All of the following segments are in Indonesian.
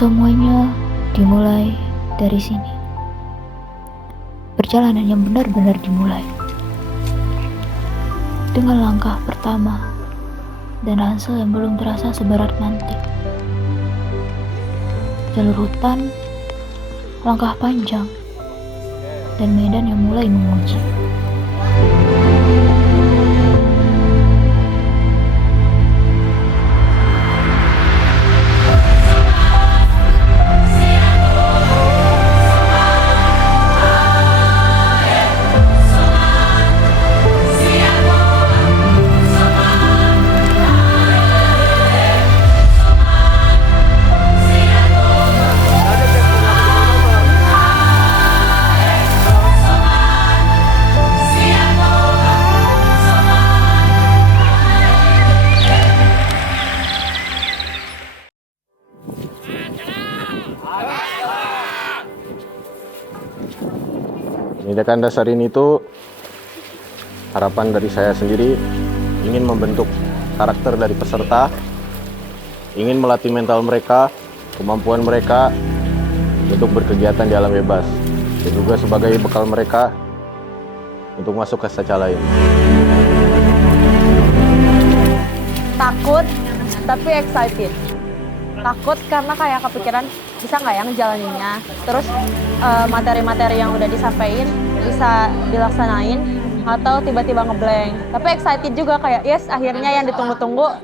Semuanya dimulai dari sini. Perjalanan yang benar-benar dimulai dengan langkah pertama dan hasil yang belum terasa seberat nanti. Jalur hutan, langkah panjang, dan medan yang mulai menguji. Pendidikan dasar ini itu harapan dari saya sendiri, ingin membentuk karakter dari peserta, ingin melatih mental mereka, kemampuan mereka untuk berkegiatan di alam bebas, dan juga sebagai bekal mereka untuk masuk ke kaca lain. Takut tapi excited. Takut karena kayak kepikiran bisa nggak ya ngejalaninnya, terus materi-materi yang udah disampaikan bisa dilaksanain atau tiba-tiba ngeblank. Tapi excited juga kayak yes, akhirnya yang ditunggu-tunggu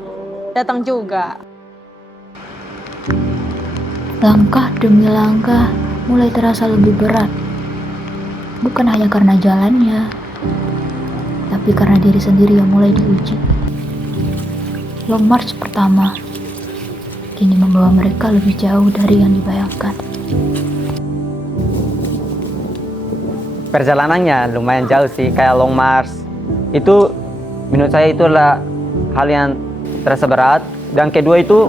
datang juga. Langkah demi langkah mulai terasa lebih berat. Bukan hanya karena jalannya, tapi karena diri sendiri yang mulai diuji. Long march pertama kini membawa mereka lebih jauh dari yang dibayangkan. Perjalanannya lumayan jauh sih, kayak long march. Itu menurut saya itu adalah hal yang terasa berat. Dan kedua itu,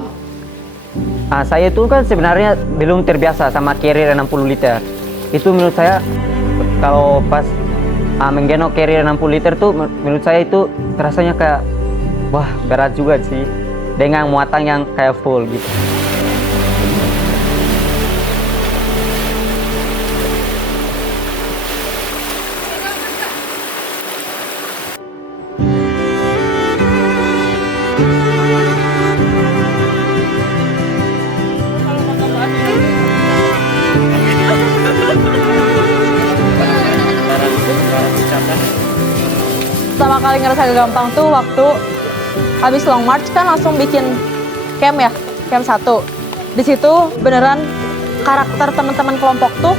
saya itu kan sebenarnya belum terbiasa sama carrier 60 liter. Itu menurut saya, kalau pas menggendong carrier 60 liter tuh, menurut saya itu rasanya kayak, wah berat juga sih. Dengan muatan yang kayak full gitu. Pertama kali ngerasa gampang tuh waktu habis long march kan langsung bikin camp ya, camp 1. Di situ beneran karakter teman-teman kelompok tuh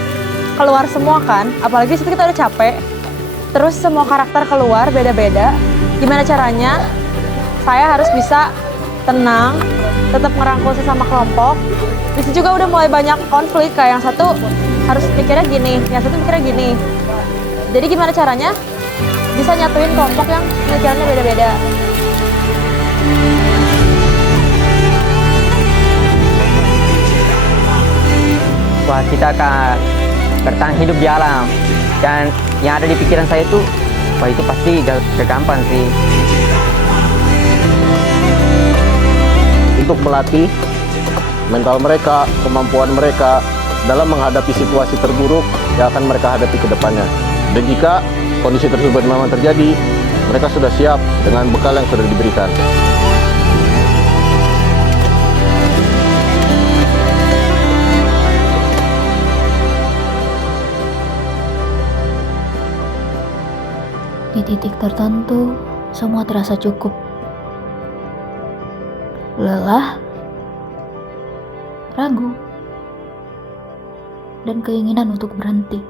keluar semua kan, apalagi di situ kita udah capek. Terus semua karakter keluar beda-beda. Gimana caranya saya harus bisa tenang, tetap ngerangkul sesama kelompok. Di situ juga udah mulai banyak konflik, kayak yang satu harus mikirnya gini, yang satu mikirnya gini. Jadi gimana caranya bisa nyatuin kelompok yang pemikirannya beda-beda. Wah, kita akan bertahan hidup di alam. Dan yang ada di pikiran saya itu, wah itu pasti gak gampang sih. Untuk melatih mental mereka, kemampuan mereka dalam menghadapi situasi terburuk yang akan mereka hadapi ke depannya. Dan jika kondisi tersebut memang terjadi, mereka sudah siap dengan bekal yang sudah diberikan. Di titik tertentu, semua terasa cukup. Lelah, ragu, dan keinginan untuk berhenti.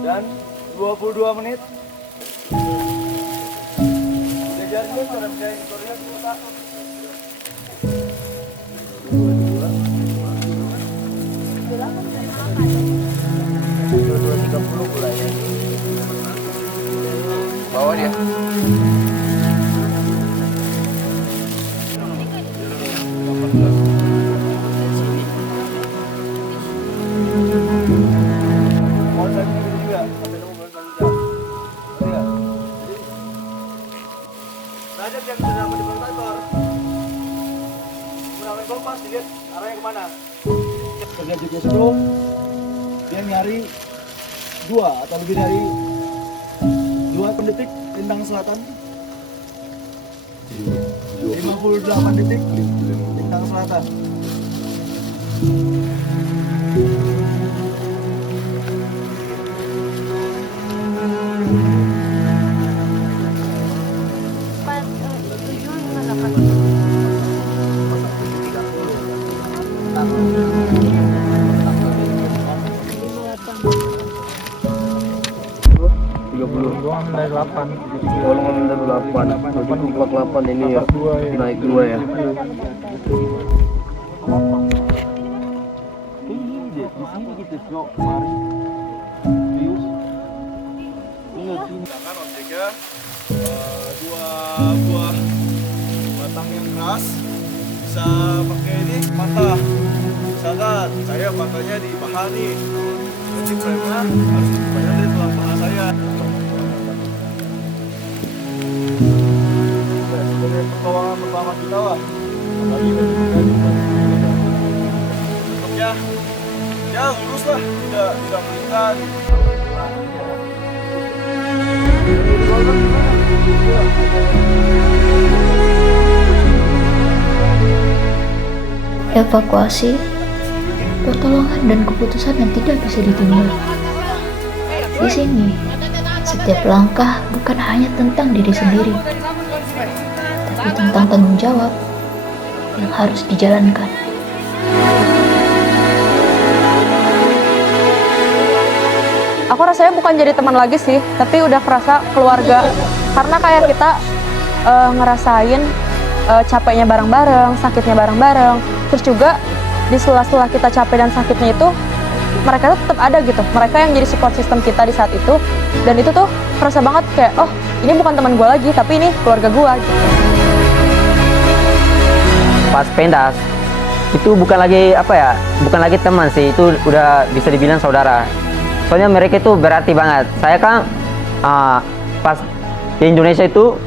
Dan 22 menit. Udah jadi cara saya Korea kita. 22.30 mulai ya. Bawa dia. Derajat yang sudah mendeploy menggunakan kompas dilihat arahnya kemana. Kerja GPS itu dia nyari 2 atau lebih dari 2 detik lintang selatan, 58 detik lintang selatan. Golongan dari 8. Berarti 48 ini ya. Naik 2 ya. Sedangkan objeknya 2 buah batang yang keras bisa pakai ini patah. Misalkan saya patahnya di paha nih, berarti frame-nya harus banyak dari tulang paha saya. Sebagai pertolongan pertama kita lah, apalagi bentuknya ya lurus lah, tidak melingkar. Evakuasi, pertolongan dan keputusan yang tidak bisa ditunda. Di sini, setiap langkah bukan hanya tentang diri sendiri, tapi tentang tanggung jawab yang harus dijalankan. Aku rasanya bukan jadi teman lagi sih, tapi udah kerasa keluarga. Karena kayak kita ngerasain capeknya bareng-bareng, sakitnya bareng-bareng. Terus juga di sela-sela kita capek dan sakitnya itu, mereka tuh tetap ada gitu. Mereka yang jadi support system kita di saat itu. Dan itu tuh kerasa banget kayak, oh ini bukan teman gue lagi, tapi ini keluarga gue gitu. Pas pendas itu bukan lagi bukan lagi teman sih, itu udah bisa dibilang saudara. Soalnya mereka itu berarti banget. Saya kan pas di Indonesia itu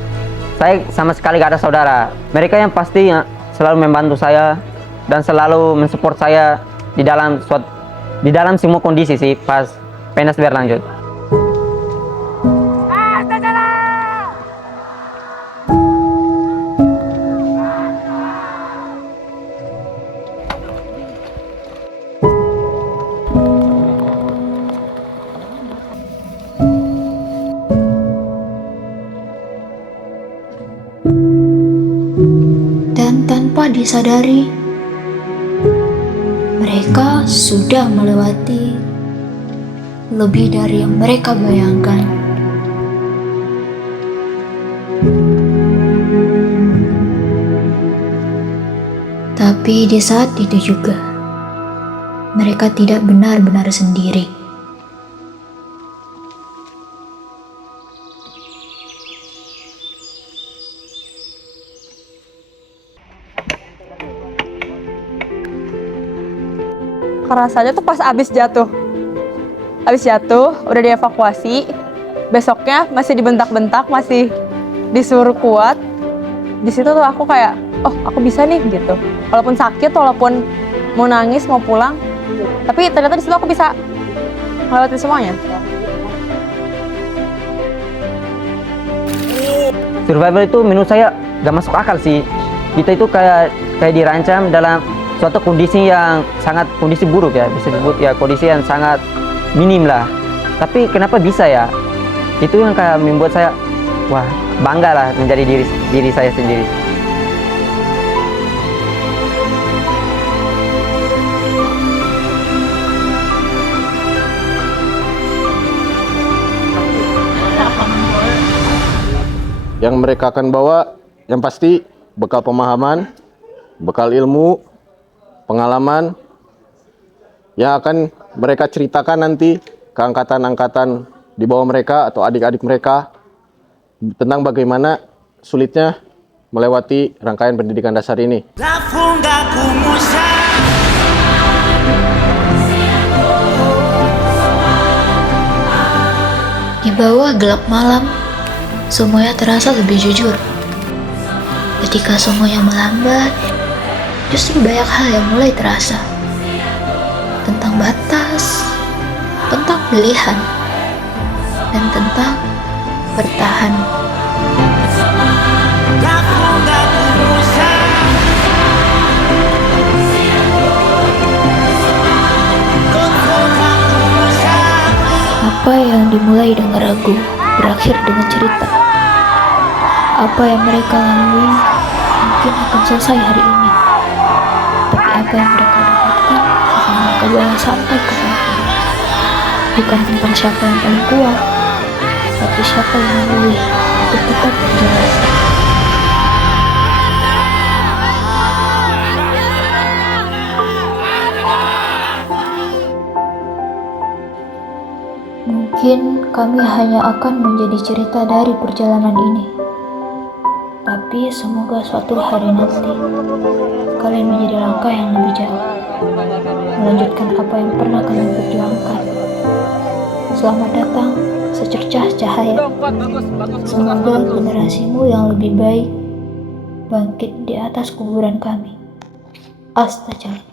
saya sama sekali gak ada saudara. Mereka yang pasti selalu membantu saya dan selalu mensupport saya di dalam semua kondisi sih pas pendas berlanjut. Dan tanpa disadari, mereka sudah melewati lebih dari yang mereka bayangkan. Tapi di saat itu juga, mereka tidak benar-benar sendiri. Rasanya tuh pas abis jatuh, udah dievakuasi, besoknya masih dibentak-bentak, masih disuruh kuat. Di situ tuh aku kayak, oh aku bisa nih gitu. Walaupun sakit, walaupun mau nangis, mau pulang, tapi ternyata di situ aku bisa ngelewatin semuanya. Survival itu menurut saya gak masuk akal sih. Kita itu kayak dirancam dalam suatu kondisi yang sangat kondisi buruk ya, bisa disebut ya kondisi yang sangat minim lah. Tapi kenapa bisa ya? Itu yang kayak membuat saya wah bangga lah menjadi diri saya sendiri. Yang mereka akan bawa yang pasti bekal pemahaman, bekal ilmu, pengalaman yang akan mereka ceritakan nanti ke angkatan-angkatan di bawah mereka atau adik-adik mereka tentang bagaimana sulitnya melewati rangkaian pendidikan dasar ini. Di bawah gelap malam, semuanya terasa lebih jujur. Ketika semuanya melambat, justru banyak hal yang mulai terasa. Tentang batas, tentang pilihan, dan tentang bertahan. Apa yang dimulai dengan ragu berakhir dengan cerita. Apa yang mereka lalui mungkin akan selesai hari ini, tapi apa yang mereka dapatkan akan mereka bawa sampai ke belakang. Bukan tentang siapa yang paling kuat, tapi siapa yang memilih untuk tetap berjalan. Mungkin kami hanya akan menjadi cerita dari perjalanan ini. Tapi semoga suatu hari nanti kalian menjadi langkah yang lebih jauh, melanjutkan apa yang pernah kalian perjuangkan. Selamat datang secercah cahaya. Semoga generasimu yang lebih baik bangkit di atas kuburan kami. Astaga.